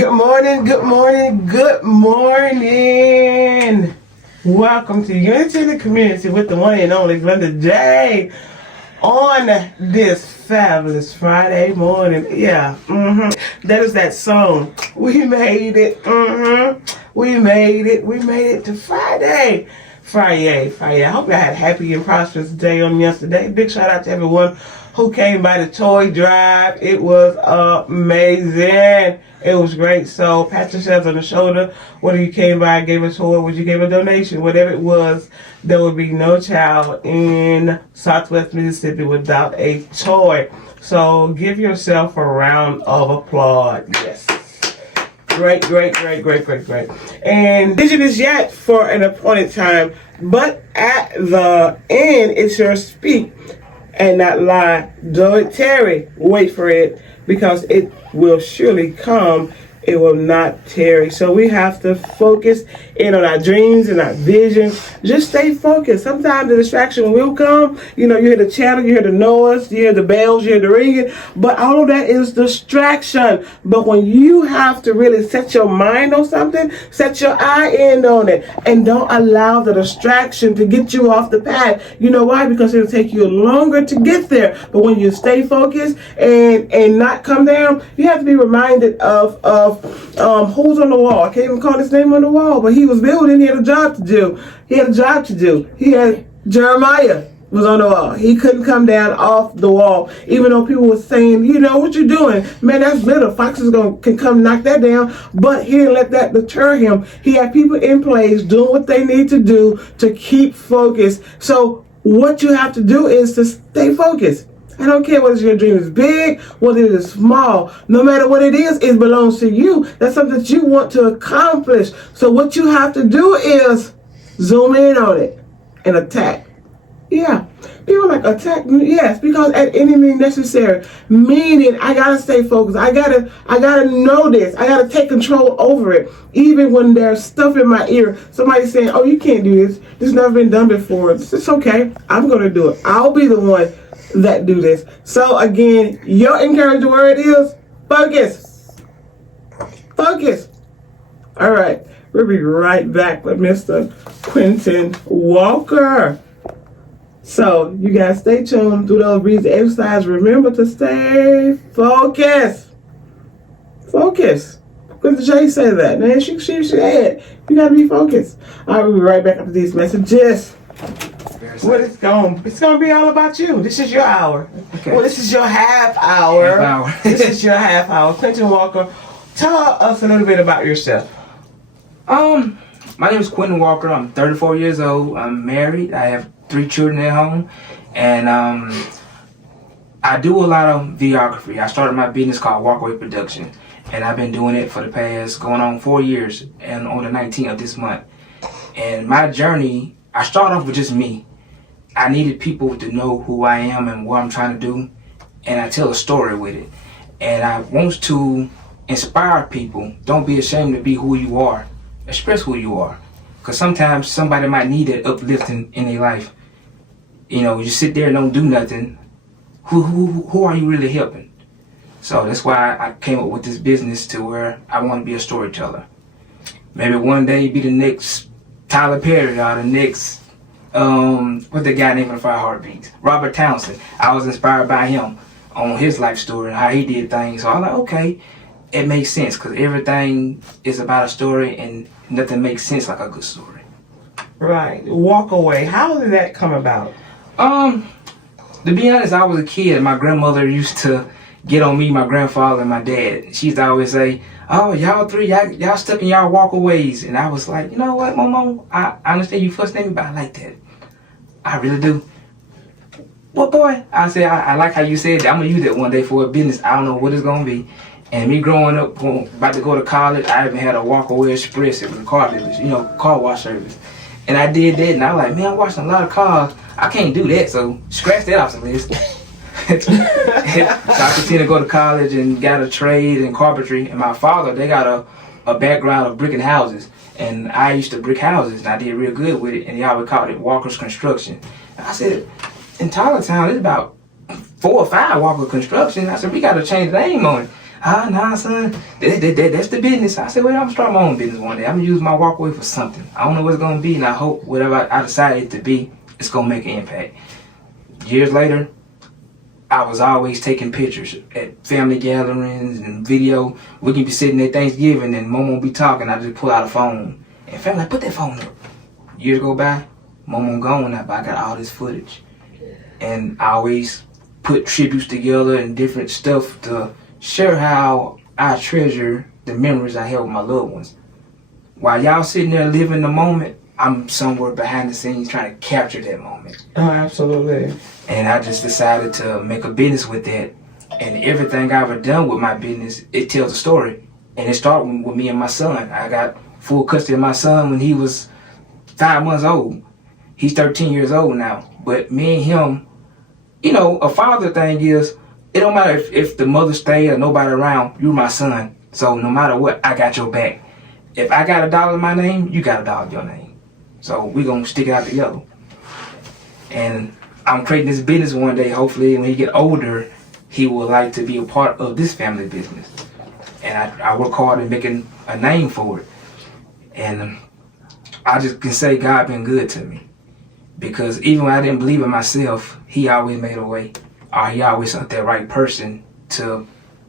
Good morning, good morning, good morning. Welcome to Unity in the Community with the one and only Glenda J on this fabulous Friday morning. Yeah, that is that song. We made it. We made it. We made it to Friday. Friday. I hope you had a happy and prosperous day on yesterday. Big shout out to everyone who came by the toy drive. It was amazing. It was great. So pat yourselves on the shoulder. Whether you came by, gave a toy, whether you gave a donation, whatever it was, there would be no child in Southwest Mississippi without a toy. So give yourself a round of applause. Yes. Great. And vision is yet for an appointed time, but at the end it's your speak and not lie. Though it tarry, wait for it, because it will surely come. It will not tarry. So we have to focus in on our dreams and our vision. Just stay focused. Sometimes the distraction will come. You hear the chatter, you hear the noise, you hear the bells, you hear the ringing. But all of that is distraction. But when you have to really set your mind on something, set your eye in on it, and don't allow the distraction to get you off the path. You know why? Because it'll take you longer to get there. But when you stay focused and not come down, you have to be reminded of who's on the wall. I can't even call his name on the wall, but he was building. He had a job to do. He had Jeremiah was on the wall. He couldn't come down off the wall, even though people were saying, what you doing? Man, that's little. Foxes can come knock that down. But he didn't let that deter him. He had people in place doing what they need to do to keep focused. So what you have to do is to stay focused. I don't care whether your dream is big, whether it is small. No matter what it is, it belongs to you. That's something that you want to accomplish. So what you have to do is zoom in on it and attack. Yeah. People like attack. Yes, because at any means necessary. Meaning I gotta stay focused. I gotta know this. I gotta take control over it. Even when there's stuff in my ear, somebody's saying, "Oh, you can't do this. This has never been done before." It's okay. I'm gonna do it. I'll be the one that do this. So again, your encouraging word is focus. Focus. All right, we'll be right back with Mr. Quentin Walker. So you guys stay tuned through those breathing exercises. Remember to stay focused. Focus. Quentin J said that. Man, she said you gotta be focused. All right, we'll be right back after these messages. What it's going to be all about you. This is your hour. Okay. Well, this is your half hour. This is your half hour. Quentin Walker, tell us a little bit about yourself. My name is Quentin Walker. I'm 34 years old. I'm married. I have 3 children at home, and I do a lot of videography. I started my business called Walkaway Production, and I've been doing it for the past going on 4 years, and on the 19th of this month. And my journey, I started off with just me. I needed people to know who I am and what I'm trying to do, and I tell a story with it. And I want to inspire people. Don't be ashamed to be who you are. Express who you are, because sometimes somebody might need that uplifting in their life. You sit there and don't do nothing. Who are you really helping? So that's why I came up with this business, to where I want to be a storyteller. Maybe one day be the next Tyler Perry or the next what's the guy named for 5 Heartbeats? Robert Townsend. I was inspired by him on his life story and how he did things. So I'm like, okay, it makes sense, because everything is about a story and nothing makes sense like a good story. Right. Walk away. How did that come about? To be honest, I was a kid and my grandmother used to get on me, my grandfather, and my dad. She used to always say, "Oh, y'all three, y'all stuck in y'all walkaways." And I was like, you know what, Mama? I understand you fussing at me, but I like that. I really do. What, boy? I said, I like how you said that. I'm going to use that one day for a business. I don't know what it's going to be. And me growing up, about to go to college, I even had a Walkaway Express. It was a car business, car wash service. And I did that, and I was like, man, I'm washing a lot of cars. I can't do that, so scratch that off the list. So I continued to go to college and got a trade in carpentry. And my father, they got a background of bricking houses. And I used to brick houses, and I did real good with it. And y'all would call it Walker's Construction. And I said, in Tylertown, it's about 4 or 5 Walker Construction. I said, we got to change the name on it. Nah, son, that's the business. I said, well, I'm gonna start my own business one day. I'm gonna use my walkway for something. I don't know what it's gonna be, and I hope whatever I decide it to be, it's gonna make an impact. Years later, I was always taking pictures at family gatherings and video. We can be sitting at Thanksgiving and Mom won't be talking. I just pull out a phone and family like, put that phone up. Years go by, Mom gone now, but I got all this footage. And I always put tributes together and different stuff to share how I treasure the memories I have with my loved ones. While y'all sitting there living the moment, I'm somewhere behind the scenes trying to capture that moment. Oh, absolutely. And I just decided to make a business with that. And everything I've ever done with my business, it tells a story. And it started with me and my son. I got full custody of my son when he was 5 months old. He's 13 years old now. But me and him, you know, a father thing is, it don't matter if the mother stay or nobody around, you're my son. So no matter what, I got your back. If I got $1 in my name, you got $1 in your name. So we gonna stick it out together. And I'm creating this business one day. Hopefully when he get older, he would like to be a part of this family business. And I work hard at making a name for it. And I just can say God been good to me. Because even when I didn't believe in myself, he always made a way. Or he always sent that right person to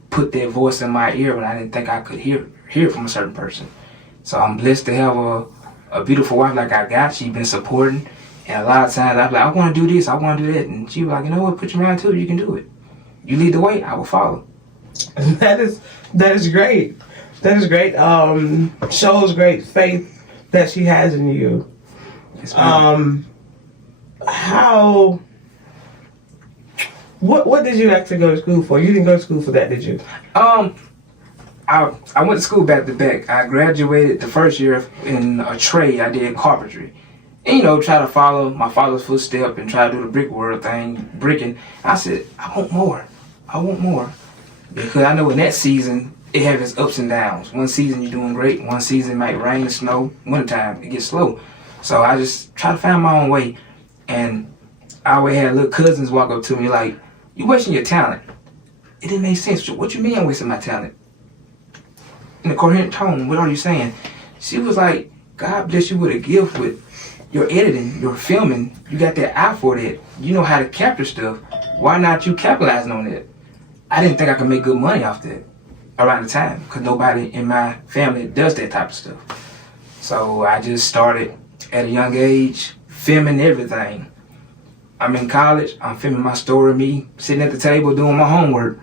put that voice in my ear when I didn't think I could hear it from a certain person. So I'm blessed to have a beautiful wife like I got. She's been supporting. And a lot of times I'm like, I want to do this, I want to do that. And she was like, you know what, put your mind to it, you can do it. You lead the way, I will follow. That is great. That is great. Shows great faith that she has in you. Yes, what did you actually go to school for? You didn't go to school for that, did you? I went to school back to back. I graduated the first year in a trade. I did carpentry. And, you know, try to follow my father's footstep and try to do the brick world thing, bricking. I said, I want more. I want more. Because I know in that season, it has its ups and downs. One season you're doing great. One season it might rain, snow. Wintertime, it gets slow. So I just try to find my own way. And I always had little cousins walk up to me like, you wasting your talent. It didn't make sense. What you mean I'm wasting my talent? In a coherent tone, what are you saying? She was like, God bless you with a gift with your editing, your filming. You got that eye for that. You know how to capture stuff. Why not you capitalizing on it? I didn't think I could make good money off that around the time because nobody in my family does that type of stuff. So I just started at a young age filming everything. I'm in college, I'm filming my story, me sitting at the table doing my homework.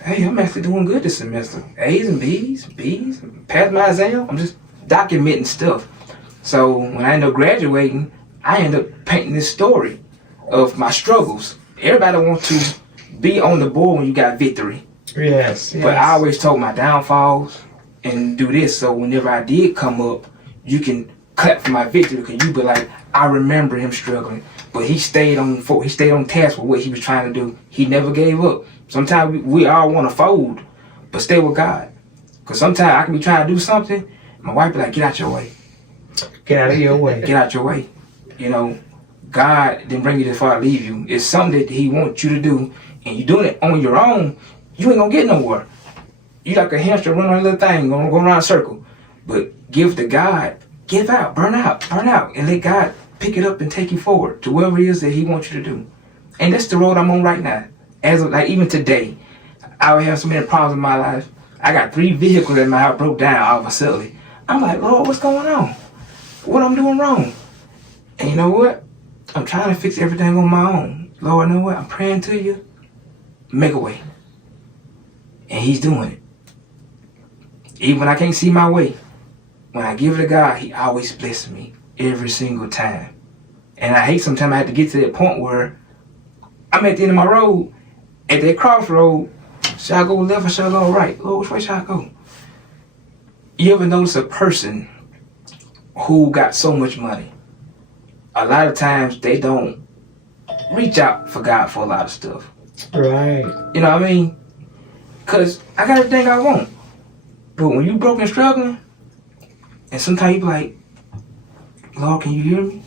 Hey, I'm actually doing good this semester. A's and B's, passed my exam. I'm just documenting stuff. So when I end up graduating, I end up painting this story of my struggles. Everybody wants to be on the board when you got victory. Yes. But I always told my downfalls and do this so whenever I did come up, you can clap for my victory because you be like, I remember him struggling, but he stayed on task with what he was trying to do. He never gave up. Sometimes we all want to fold, but stay with God. Because sometimes I can be trying to do something, my wife be like, get out your way. Get out of your way. Get out your way. You know, God didn't bring you this far to leave you. It's something that he wants you to do, and you're doing it on your own, you ain't going to get nowhere. You like a hamster running on a little thing, going to go around a circle. But give to God, give out, burn out, and let God pick it up and take you forward to wherever it is that he wants you to do. And that's the road I'm on right now. As of, like, even today, I would have so many problems in my life. I got 3 vehicles in my house broke down all of a sudden. I'm like, Lord, what's going on? What I'm doing wrong? And you know what? I'm trying to fix everything on my own. Lord, you know what? I'm praying to you. Make a way. And he's doing it. Even when I can't see my way, when I give it to God, he always blesses me every single time. And I hate sometimes I have to get to that point where I'm at the end of my road, at that crossroad, should I go left or should I go right? Lord, which way should I go? You ever notice a person who got so much money? A lot of times they don't reach out for God for a lot of stuff. Right. You know what I mean? Because I got everything I want. But when you broke and struggling, and sometimes you be like, Lord, can you hear me?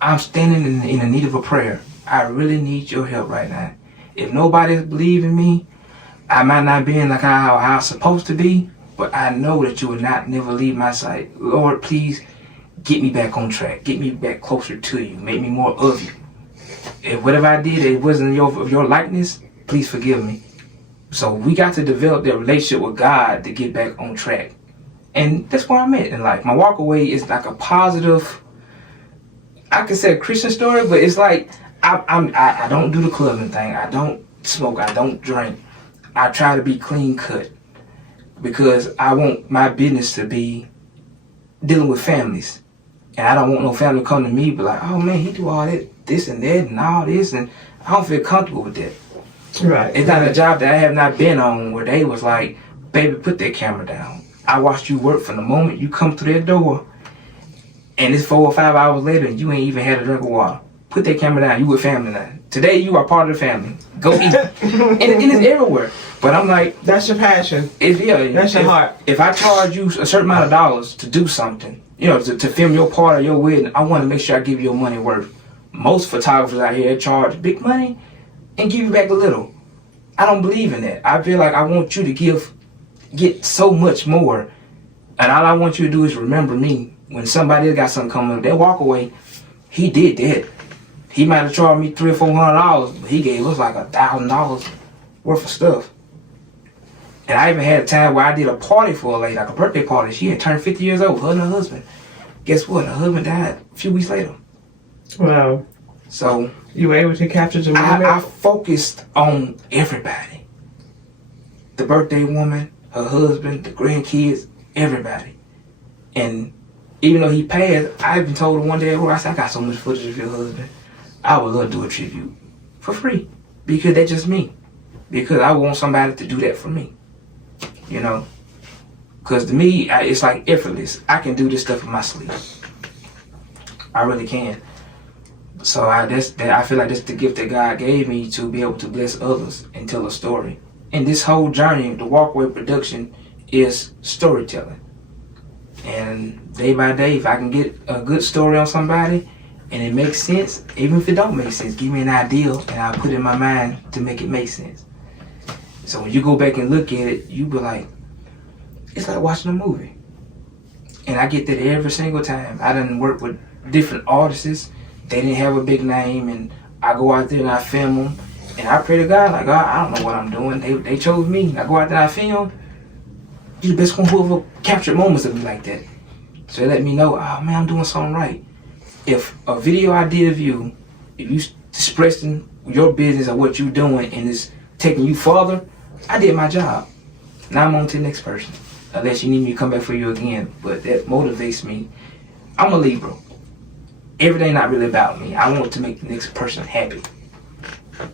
I'm standing in the need of a prayer. I really need your help right now. If nobody believes in me, I might not be in like how I'm supposed to be, but I know that you will not never leave my sight. Lord, please get me back on track. Get me back closer to you. Make me more of you. If whatever I did, it wasn't of your likeness, please forgive me. So we got to develop that relationship with God to get back on track. And that's where I'm at in life. My walk away is like a positive, I could say a Christian story, but it's like I don't do the clubbing thing. I don't smoke. I don't drink. I try to be clean cut because I want my business to be dealing with families. And I don't want no family to come to me but like, oh man, he do all that, this and that and all this, and I don't feel comfortable with that. Right. It's not a job that I have not been on where they was like, baby, put that camera down. I watched you work from the moment you come through that door, and it's 4 or 5 hours later and you ain't even had a drink of water. Put that camera down. You with family now. Today you are part of the family. Go eat. and it's everywhere. But I'm like, that's your passion. That's your heart. If I charge you a certain amount of dollars to do something, to film your part of your wedding, I want to make sure I give you your money worth. Most photographers out here charge big money and give you back a little. I don't believe in that. I feel like I want you to get so much more, and all I want you to do is remember me. When somebody else got something coming up, they walk away. He did that. He might have charged me $300 or $400, but he gave us like $1,000 worth of stuff. And I even had a time where I did a party for a lady, like a birthday party. She had turned 50 years old, her and her husband. Guess what? Her husband died a few weeks later. Wow. So you were able to capture the moment? I focused on everybody. The birthday woman, her husband, the grandkids, everybody. And even though he passed, I even told her one day, I said, I got so much footage of your husband. I would love to do a tribute for free. Because that's just me. Because I want somebody to do that for me. Because to me, it's like effortless. I can do this stuff in my sleep. I really can. So I feel like that's the gift that God gave me to be able to bless others and tell a story. And this whole journey, the Walkway production, is storytelling. And day by day, if I can get a good story on somebody and it makes sense, even if it don't make sense, give me an idea and I'll put it in my mind to make it make sense. So when you go back and look at it, you be like, it's like watching a movie. And I get that every single time. I done work with different artists. They didn't have a big name, and I go out there and I film them. And I pray to God, like, God, I don't know what I'm doing. They chose me. I go out there and I film. You're the best one who ever captured moments of me like that. So they let me know, oh man, I'm doing something right. If a video I did of you, if you expressing your business or what you're doing and it's taking you further, I did my job. Now I'm on to the next person. Unless you need me to come back for you again. But that motivates me. I'm a Libra. Everything not really about me. I want to make the next person happy.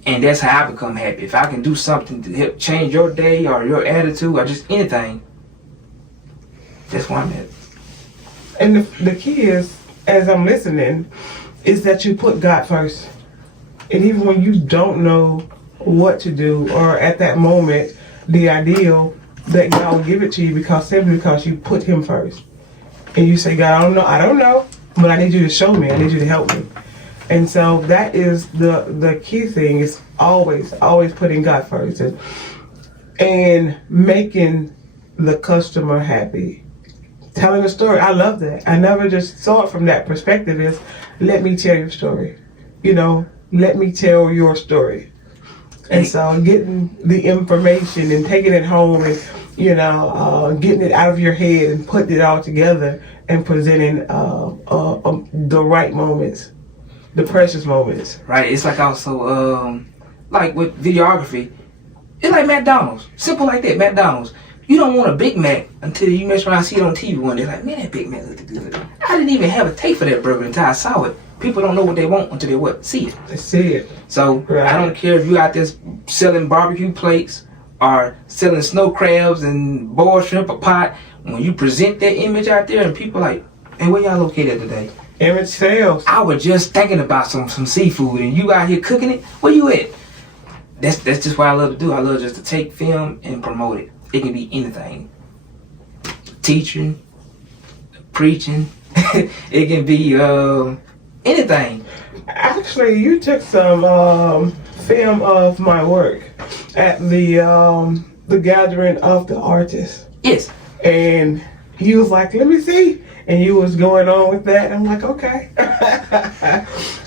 And that's how I become happy. If I can do something to help change your day or your attitude or just anything, that's where I'm at. And the key is, as I'm listening, is that you put God first. And even when you don't know what to do, or at that moment, the ideal that God will give it to you simply because you put Him first. And you say, God, I don't know, but I need you to show me. I need you to help me. And so that is the key thing, is always putting God first and making the customer happy. Telling a story, I love that. I never just saw it from that perspective. Is let me tell your story. Let me tell your story. And so getting the information and taking it home and, getting it out of your head and putting it all together and presenting the right moments, the precious moments. Right. It's like also, like with videography, it's like McDonald's. Simple like that, McDonald's. You don't want a Big Mac until you mess around and see it on TV one day. Like, man, that Big Mac looked good. I didn't even have a taste for that burger until I saw it. People don't know what they want until they see it. They see it. So right. I don't care if you out there selling barbecue plates or selling snow crabs and boiled shrimp or pot. When you present that image out there and people like, hey, where y'all located today? Image sales. I was just thinking about some seafood and you out here cooking it. Where you at? That's just what I love to do. I love just to take film and promote it. It can be anything. Teaching, preaching. It can be anything. Actually, you took some film of my work, at the gathering of the artists. Yes. And he was like, let me see. And you was going on with that. I'm like, okay.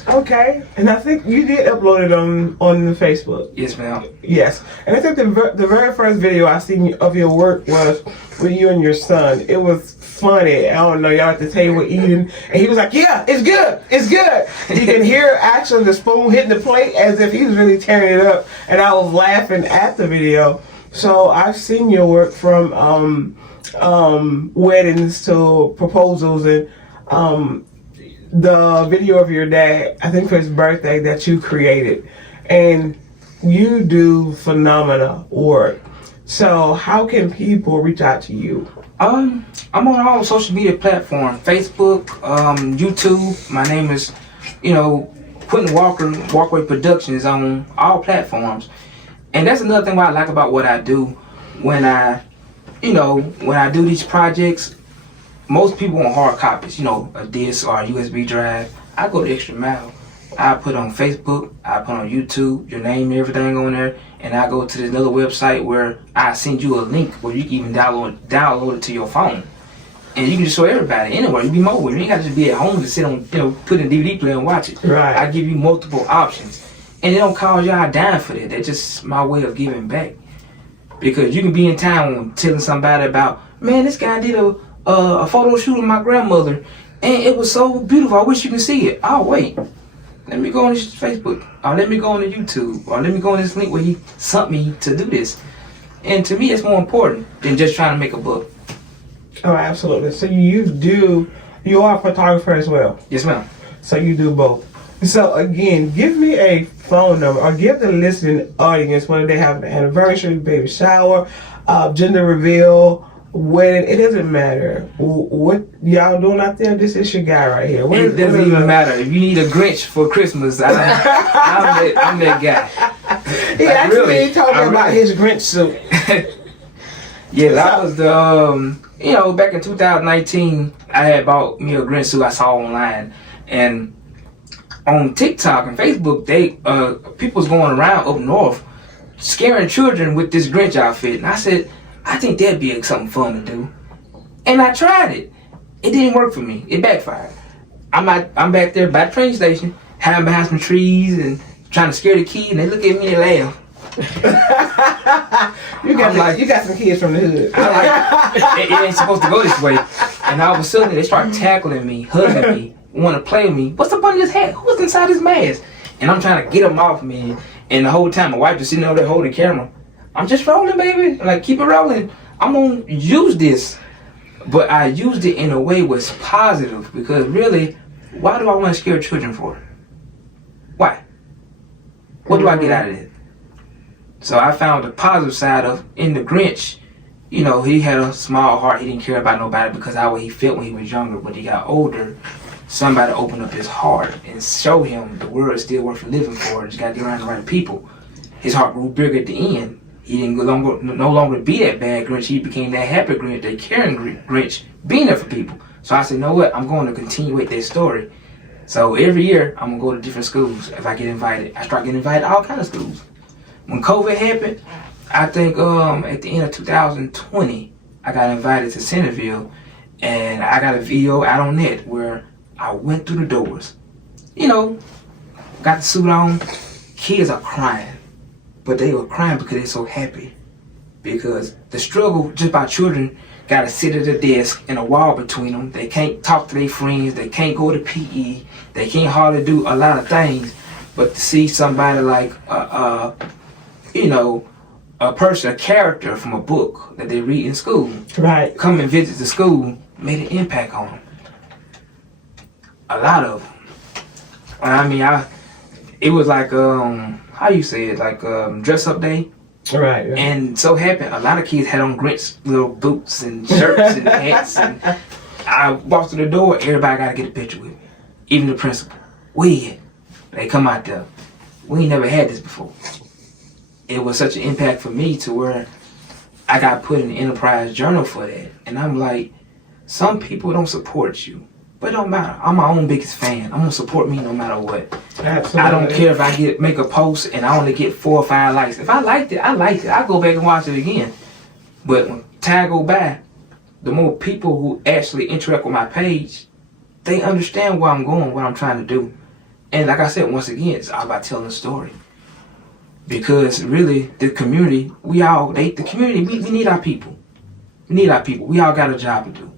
Okay. And I think you did upload it on the Facebook. Yes, ma'am. Yes. And I think the very first video I seen of your work was with you and your son. It was funny. I don't know, y'all at the table eating. And he was like, yeah, it's good. It's good. You can hear actually the spoon hitting the plate as if he was really tearing it up. And I was laughing at the video. So I've seen your work from weddings to proposals, and the video of your dad, I think for his birthday, that you created, and you do phenomenal work. So how can people reach out to you? I'm on all social media platforms, Facebook, YouTube. My name is, Quentin Walker, Walkway Productions on all platforms. And that's another thing what I like about what I do. When I do these projects, most people want hard copies, a disc or a USB drive. I go the extra mile. I put on Facebook, I put on YouTube, your name, everything on there, and I go to this other website where I send you a link where you can even download it to your phone. And you can just show everybody anywhere. You be mobile. You ain't got to just be at home to sit on, put in a DVD player and watch it. Right. I give you multiple options. And it don't cause y'all dying for that. That's just my way of giving back. Because you can be in town telling somebody about, man, this guy did a photo shoot of my grandmother, and it was so beautiful. I wish you could see it. Oh, wait. Let me go on his Facebook, or let me go on the YouTube, or let me go on this link where he sent me to do this. And to me, it's more important than just trying to make a book. Oh, absolutely. So you are a photographer as well? Yes, ma'am. So you do both. So again, give me a phone number, or give the listening audience, whether they have an anniversary, baby shower, gender reveal, wedding, it doesn't matter. What y'all doing out there, this is your guy right here. It doesn't even matter. If you need a Grinch for Christmas, I'm that guy. He actually talking about his Grinch suit. Yeah, that was the, back in 2019, I had bought me a Grinch suit I saw online. And on TikTok and Facebook, people was going around up north scaring children with this Grinch outfit. And I said, I think that'd be something fun to do. And I tried it. It didn't work for me. It backfired. I'm back there by the train station, hiding behind some trees and trying to scare the kids, and they look at me and laugh. you got some kids from the hood. It ain't supposed to go this way. And all of a sudden, they start tackling me, hugging me, want to play with me. What's up on his hat? Who's inside his mask? And I'm trying to get them off me. And the whole time, my wife just sitting over there holding the camera. I'm just rolling, baby. Like, keep it rolling. I'm going to use this. But I used it in a way was positive. Because really, why do I want to scare children for? Why? What do I get out of it? So I found the positive side of, in the Grinch, he had a small heart. He didn't care about nobody because how he felt when he was younger. But he got older. Somebody opened up his heart and showed him the world is still worth living for. Just got to get around the right people. His heart grew bigger at the end. He didn't no longer be that bad Grinch. He became that happy Grinch, that caring Grinch, being there for people. So I said, you know what? I'm going to continue that story. So every year, I'm going to go to different schools if I get invited. I start getting invited to all kinds of schools. When COVID happened, I think at the end of 2020, I got invited to Centerville, and I got a video out on net where I went through the doors. Got the suit on. Kids are crying. But they were crying because they're so happy. Because the struggle just by children gotta sit at a desk and a wall between them. They can't talk to their friends. They can't go to PE. They can't hardly do a lot of things. But to see somebody like, a person, a character from a book that they read in school, right, come and visit the school, made an impact on them. A lot of them. It was like, how you say it, like dress up day. Right. Yeah. And so happened, a lot of kids had on Grinch little boots and shirts and hats. And I walked through the door, everybody got to get a picture with me. Even the principal. They come out there. We ain't never had this before. It was such an impact for me to where I got put in the Enterprise Journal for that. And I'm like, some people don't support you. But it don't matter. I'm my own biggest fan. I'm gonna support me no matter what. Absolutely. I don't care if I make a post and I only get 4 or 5 likes. If I liked it, I liked it. I go back and watch it again. But when time go by, the more people who actually interact with my page, they understand where I'm going, what I'm trying to do. And like I said, once again, it's all about telling a story. Because really, the community, we need our people. We need our people. We all got a job to do.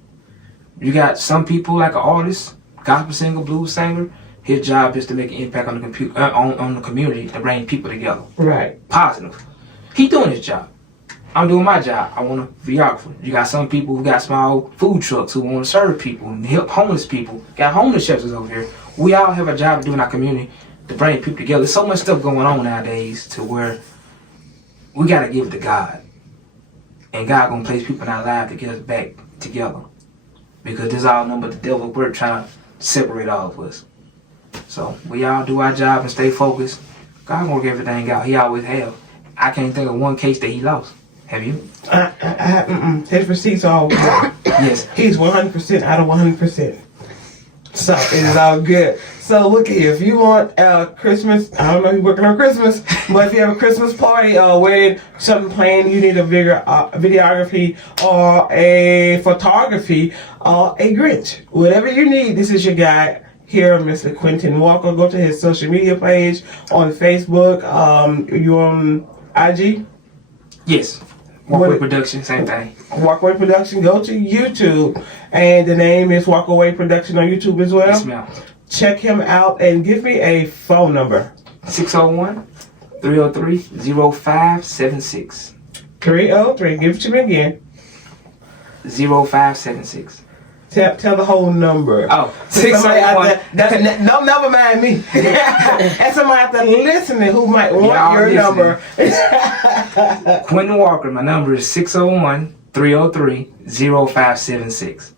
You got some people like an artist, gospel singer, blues singer. His job is to make an impact on the community, to bring people together. Right. Positive. He doing his job. I'm doing my job. I want a videographer. You got some people who got small food trucks who want to serve people and help homeless people. Got homeless shelters over here. We all have a job to do in our community to bring people together. There's so much stuff going on nowadays to where we got to give it to God. And God going to place people in our lives to get us back together. Because this is all nothing but the devil work trying to separate all of us. So we all do our job and stay focused. God going to get everything out. He always have. I can't think of one case that he lost. Have you? His receipts are all good. Yes. He's 100% out of 100%. So it is all good. So look here, if you want Christmas, I don't know if you're working on Christmas, but if you have a Christmas party or wedding, something planned, you need a videography or a photography or a grinch. Whatever you need, this is your guy here, Mr. Quentin Walker. Go to his social media page on Facebook. You on IG? Yes. Walkway Production, same thing. Walkway Production. Go to YouTube, and the name is Walkway Production on YouTube as well. Yes, ma'am. Check him out and give me a phone number. 601-303-0576. 303. Give it to me again. 0576. Tell the whole number. Oh, 601. No, never mind me. That's somebody out there listening who might want your number. Quentin Walker, my number is 601-303-0576.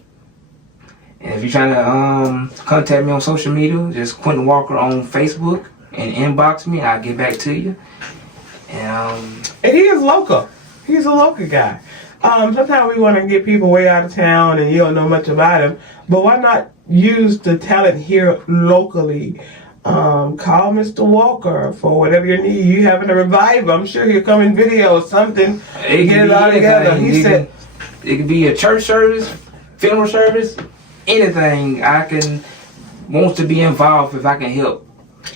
And if you're trying to contact me on social media, just Quentin Walker on Facebook and inbox me. I'll get back to you. And he is local. He's a local guy. Sometimes we want to get people way out of town and you don't know much about him. But why not use the talent here locally? Call Mr. Walker for whatever you need. You having a revival. I'm sure he'll come in video or something. Get it all together. He said it could be a church service, funeral service, anything. I can want to be involved if I can help.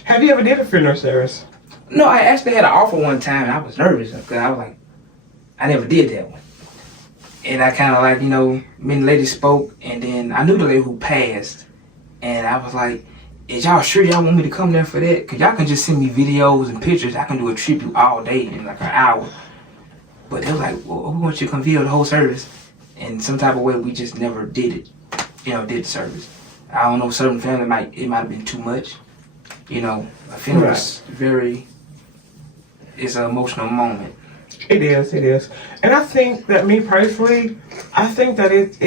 Have you ever did a funeral service? No, I actually had an offer one time and I was nervous because I was like, I never did that one. And I kind of like, me and the lady spoke, and then I knew the lady who passed. And I was like, is y'all sure y'all want me to come there for that? Because y'all can just send me videos and pictures. I can do a tribute all day in like an hour. But they was like, well, we want you to come video the whole service. And some type of way, we just never did it. Did the service. I don't know, certain family might have been too much. A funeral is it's an emotional moment. It is. And I think that me personally, I think that it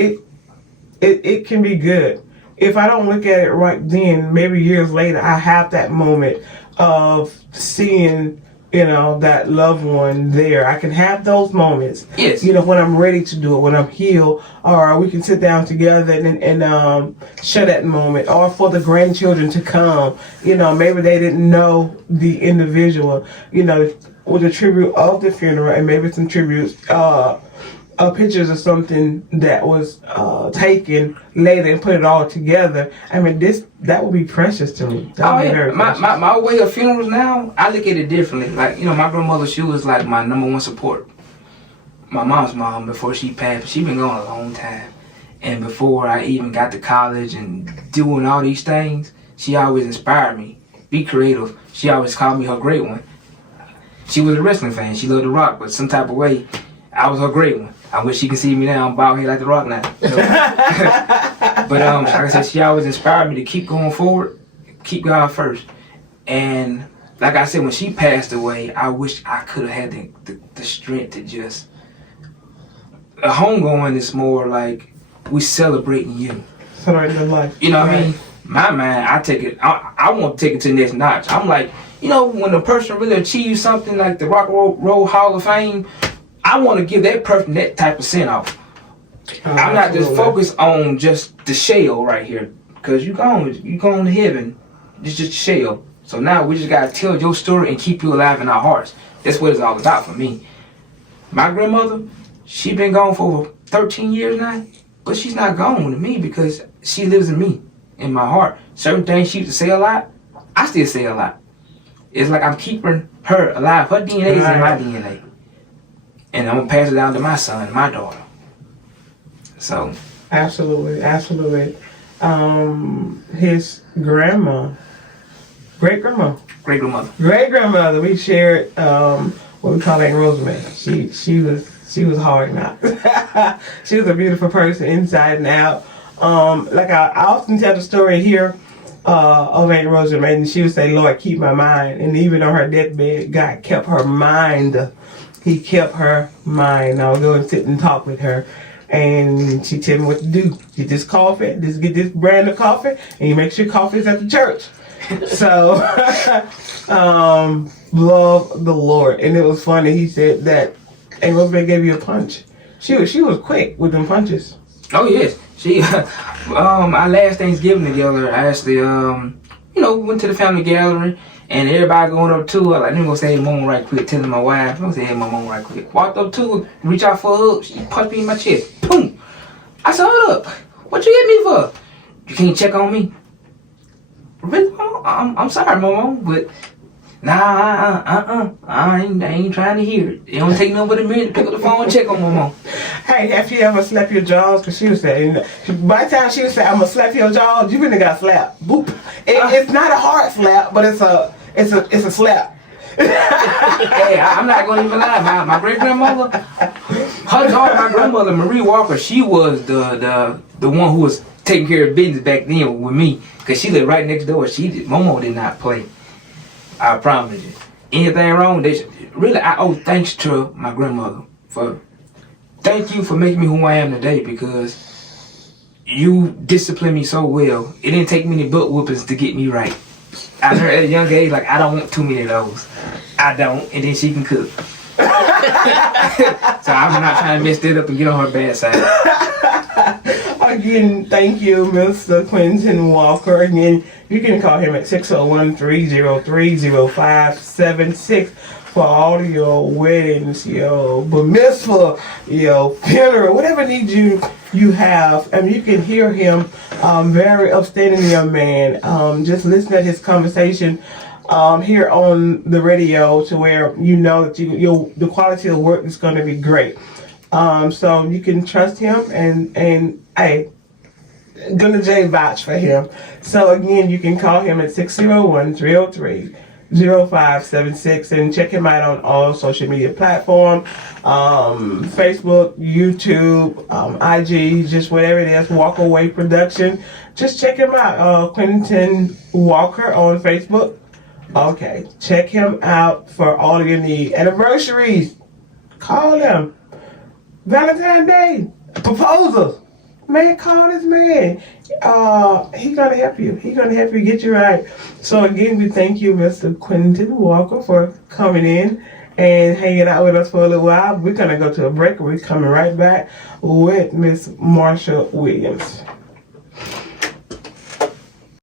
can be good. If I don't look at it right then, maybe years later, I have that moment of seeing, that loved one there. I can have those moments. Yes. When I'm ready to do it, when I'm healed, or we can sit down together and share that moment, or for the grandchildren to come. Maybe they didn't know the individual, with a tribute of the funeral, and maybe some tributes, pictures of something that was taken later and put it all together. I mean, that would be precious to me. My way of funerals now, I look at it differently. Like, my grandmother, she was like my number one support. My mom's mom, before she passed, she been gone a long time. And before I even got to college and doing all these things, she always inspired me. Be creative. She always called me her great one. She was a wrestling fan. She loved The Rock, but some type of way, I was her great one. I wish she could see me now. I'm bald head like The Rock now. But like I said, she always inspired me to keep going forward, keep God first. And like I said, when she passed away, I wish I could have had the strength to just. A homegoing is more like we celebrating you. Celebrating the life. You know what I mean? My mind, I take it. I want to take it to the next notch. I'm like, when a person really achieves something like the Rock and Roll Hall of Fame, I want to give that person that type of send off. I'm not just focused on just the shell right here. because you going to heaven. It's just a shell. So now we just gotta tell your story and keep you alive in our hearts. That's what it's all about for me. My grandmother, she been gone for over 13 years now, but she's not gone to me because she lives in me, in my heart. Certain things she used to say a lot, I still say a lot. It's like I'm keeping her alive. Her DNA is in my DNA. And I'm gonna pass it down to my son and my daughter. So. Absolutely. His great-grandmother, we shared what we call Aunt Rosemary. She was hard not. She was a beautiful person inside and out. Like I often tell the story here of Aunt Rosemary, and she would say, Lord, keep my mind. And even on her deathbed, God kept her mind. He kept her mind. I would go and sit and talk with her. And she tell me what to do. Get this coffee, get this brand of coffee, and you make sure coffee is at the church. So, love the Lord. And it was funny. He said that Aunt Rosemary gave you a punch. She was quick with them punches. Oh yes, she. Our last Thanksgiving together, I actually went to the family gathering. And everybody going up to her, like, let me go say hey mama right quick, telling my wife, let me say hey mama right quick. Walked up to her, reach out for a hug, she punched me in my chest. Boom! I said, hold up, what you hit me for? You can't check on me? Really, mama? I'm sorry, mama, but I ain't trying to hear it. It don't take no but a minute to pick up the phone and check on mama. Hey, have you ever slapped your jaws? Because she was saying, by the time she was saying, I'm going to slap your jaws, you really got slapped. Boop. It's not a hard slap, but it's a slap. Hey, I'm not going to even lie. My great-grandmother, her daughter, my grandmother, Marie Walker, she was the one who was taking care of business back then with me. Because she lived right next door. Momo did not play. I promise you. Anything wrong, really, I owe thanks to my grandmother. Thank you for making me who I am today, because you disciplined me so well. It didn't take many butt whoopings to get me right. I learned at a young age, like, I don't want too many of those. I don't, and then she can cook. So I'm not trying to mess that up and get on her bad side. Again, thank you, Mr. Quentin Walker. Again, you can call him at 601-303-0576 for all of your weddings, your bar mitzvah, your funeral, whatever needs you have. And you can hear him, very upstanding young man. Just listen to his conversation here on the radio, to where you know that the quality of work is going to be great. So you can trust him, and hey, gonna J vouch for him. So again, you can call him at 601-303-0576 and check him out on all social media platforms, Facebook, YouTube, IG, just whatever it is, Walk Away Production. Just check him out, Quentin Walker on Facebook. Okay, check him out for all of your needs. Anniversaries, call him. Valentine's Day, proposals. Man, call this man. He's gonna help you. He's gonna help you get you right. So again, we thank you, Mr. Quentin Walker, for coming in and hanging out with us for a little while. We're gonna go to a break, and we're coming right back with Miss Marsha Williams.